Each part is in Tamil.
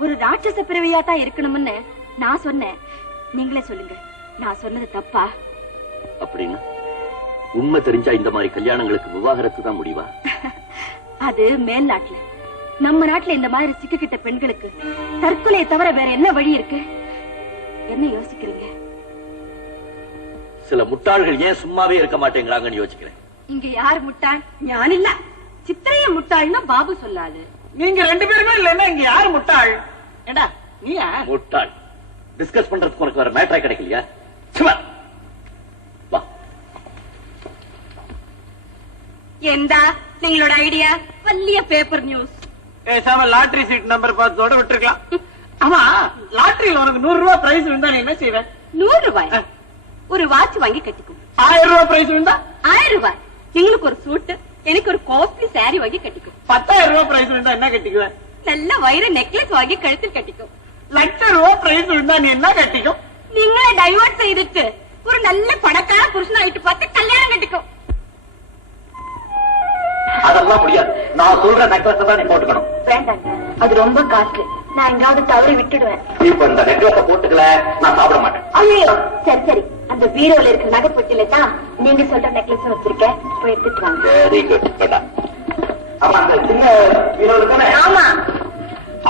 ஒரு ராட்சச பிறவியா தான் இருக்கணும்னு நான் சொன்னேன். நீங்களே சொல்லுங்க, நான் சொன்னது தப்பா? அப்படின்னா உண்மை தெரிஞ்சா இந்த மாதிரி கல்யாணங்களுக்கு விவாகரத்து தான் முடிவா? அது மேல் நாட்டுல. நம்ம நாட்டுல இந்த மாதிரி சிக்கிக்கிட்ட பெண்களுக்கு தற்கொலையை தவிர வேற என்ன வழி இருக்கு? என்ன யோசிக்கிறீங்க? சில முட்டாள்கள் ஏன் சும்மாவே இருக்க மாட்டேங்கிறாங்கன்னு யோசிக்கிறேன். இங்க யார் முட்டாள்? ஞான் இல்ல. சித்திரைய முட்டாள்னா பாபு சொல்லாது. நீங்க 2 பேருமே இல்லன்னா இங்க யாரு முட்டாள்? ஏண்டா நீயா முட்டாள்? டிஸ்கஸ் பண்றதுக்கு உனக்கு வேற மேட்டரா கிடைக்கலையா? சும்மா வா. எந்தா நீங்களோட ஐடியா? வல்லிய பேப்பர் நியூஸ். பேசாம லாட்டரி சீட் நம்பர் பார்த்தோட விட்டுருக்கலாம். ஆமா, லாட்டரியில உனக்கு 100 ரூபாய் பிரைஸ் விழுந்தா நீ என்ன செய்வ? 100 ரூபாய் ஒரு வாட்ச் வாங்கி கட்டிக்கும். 1000 ரூபாய் பிரைஸ் விழுந்தா? 1000 ரூபாய். எங்களுக்கு ஒரு சூட், எனக்கு ஒரு காஸ்ட்லி சாரி வாங்கி கட்டிக்கும். 10,000 ரூபாய் பிரைஸ் விழுந்தா என்ன கட்டிக்குவேன்? நல்ல வைர நெக்லஸ் வாங்கி கழுத்தில் கட்டிக்கும். 1,00,000 ரூபாய் பிரைஸ் விழுந்தா நீ என்ன கட்டிக்கும்? நீங்களே டைவர்ட் செய்துட்டு ஒரு நல்ல பணக்கார புருஷன் ஆயிட்டு பார்த்து கல்யாணம் கட்டிக்கும். அதெல்லாம் முடியாது. நான் சொல்ற நெக்லஸ் தான் நீ போட்டுக்கணும். வேண்டாங்க, அது ரொம்ப காஸ்ட்லி. நான் எங்காவது தவறி விட்டுடுவேன். இப்ப இந்த நெக்லஸ போட்டுக்கல நான் சாப்பிட மாட்டேன். ஐயோ, சரி சரி, அந்த பீரோல இருக்கிற நகைப்பட்டியில தான் நீங்க சொல்ற நெக்லஸ் வச்சிருக்கேன். போய் எடுத்துட்டு வாங்க. Very good. ஆமா, அந்த சின்ன பீரோல தானே? ஆமா.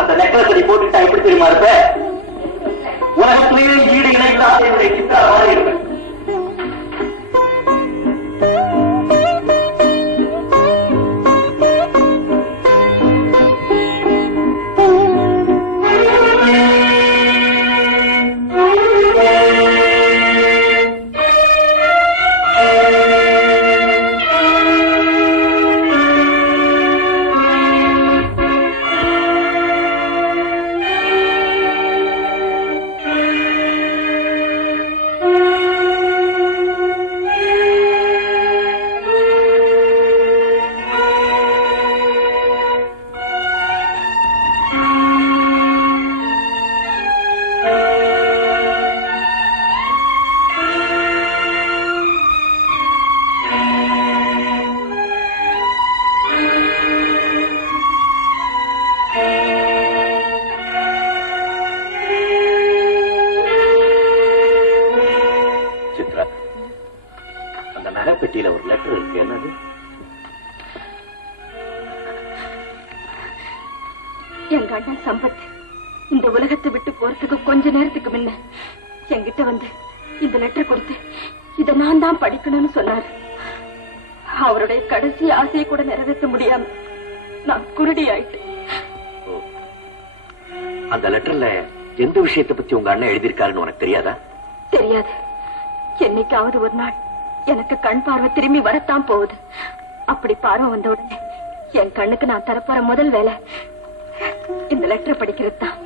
அந்த நெக்லஸ் நீ போட்டுட்டா எப்படி தெரியுமா இருப்ப? உலகத்திலேயே ஈடு இணையில்லாத என்னுடைய சித்தாரமாக இருப்பேன். நகைப்பெட்டியில ஒரு லெட்டர் இருக்கு. என்னது? எங்க அண்ணன் சம்பத் இந்த உலகத்தை விட்டு போறதுக்கு கொஞ்ச நேரத்துக்கு முன்ன என்கிட்ட வந்து இந்த லெட்டர் கொடுத்து இத நான் தான் படிக்கணும்னு சொன்னாரு. அவருடைய கடைசி ஆசையை கூட நிறைவேற்ற முடியாம நான் குருடி ஆயிட்டேன். அந்த லெட்டர்ல எந்த விஷயத்தை பத்தி உங்க அண்ணன் எழுதியிருக்காருன்னு உனக்கு தெரியாதா? தெரியாது. என்னைக்காவது ஒரு நாள் எனக்கு கண் பார்வை திரும்பி வரத்தான் போகுது. அப்படி பார்வை வந்த உடனே என் கண்ணுக்கு நான் தரப்போற முதல் வேலை இந்த லெட்டர் படிக்கிறது தான்.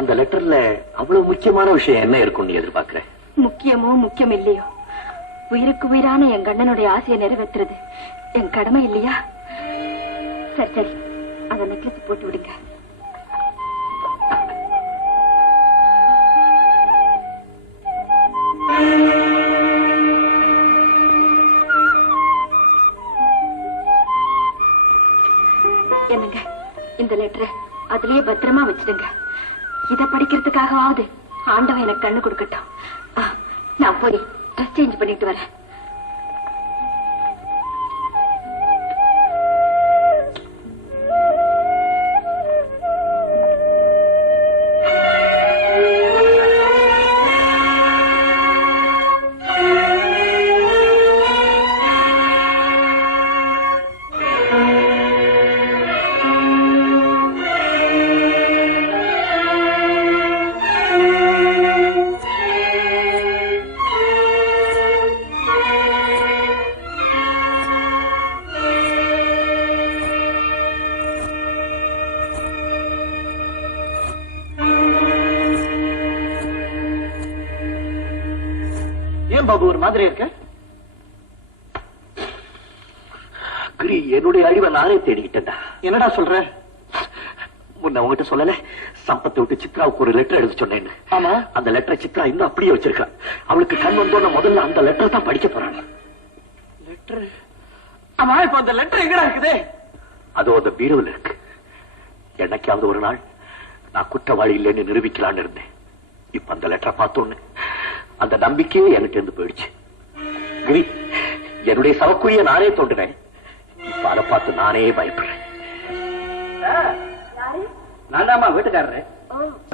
அந்த லெட்டர்ல அவ்வளவு முக்கியமான விஷயம் என்ன இருக்கும் நீ எதிர்பார்க்கிற? முக்கியமோ முக்கியம் இல்லையோ, உயிருக்கு உயிரான என் கண்ணனுடைய ஆசையை நிறைவேற்றுறது என் கடமை இல்லையா? சரி சரி, அதை நெக்லஸ் போட்டு விடுங்க. என்னங்க, இந்த லெட்டர் அதுலயே பத்திரமா வச்சிடுங்க. இத படிக்கிறதுக்காகவாவது ஆண்டவன் எனக்கு கண்ணு கொடுக்கட்டும். நான் போய் ட்ரெஸ் சேஞ்ச் பண்ணிட்டு வரேன். பாபு ஒரு மாதிரி இருக்க? என்னுடைய அழிவை நானே தேடிக்கிட்டேன்டா. என்னடா சொல்ற? முன்ன உங்ககிட்ட சொல்லல, சம்பத்தை விட்டு சித்ராவுக்கு ஒரு லெட்டர் எழுத சொன்னேன்னு. ஆமா, அந்த லெட்டர் சித்ரா இன்னும் அப்படியே வச்சிருக்கா. அவளுக்கு கண் வந்தோன்னு முதல்ல அந்த லெட்டர் தான் படிக்க போறாங்க. லெட்டர்? ஆமா, இப்ப அந்த லெட்டர் எங்கடா இருக்குது? அதோ அந்த பீரோவில் இருக்கு. என்னைக்காவது ஒரு நாள் நான் குற்றவாளி இல்லைன்னு நிரூபிக்கலான்னு இருந்தேன். இப்ப அந்த லெட்டரை பார்த்தோன்னு அந்த நம்பிக்கையே என்கிட்ட இருந்து போயிடுச்சு. கிரி, என்னுடைய சவக்குழிய நானே தோன்றினேன். இப்ப அதை பார்த்து நானே பயப்படுறேன். நான் தாமா வீட்டுக்காரரு.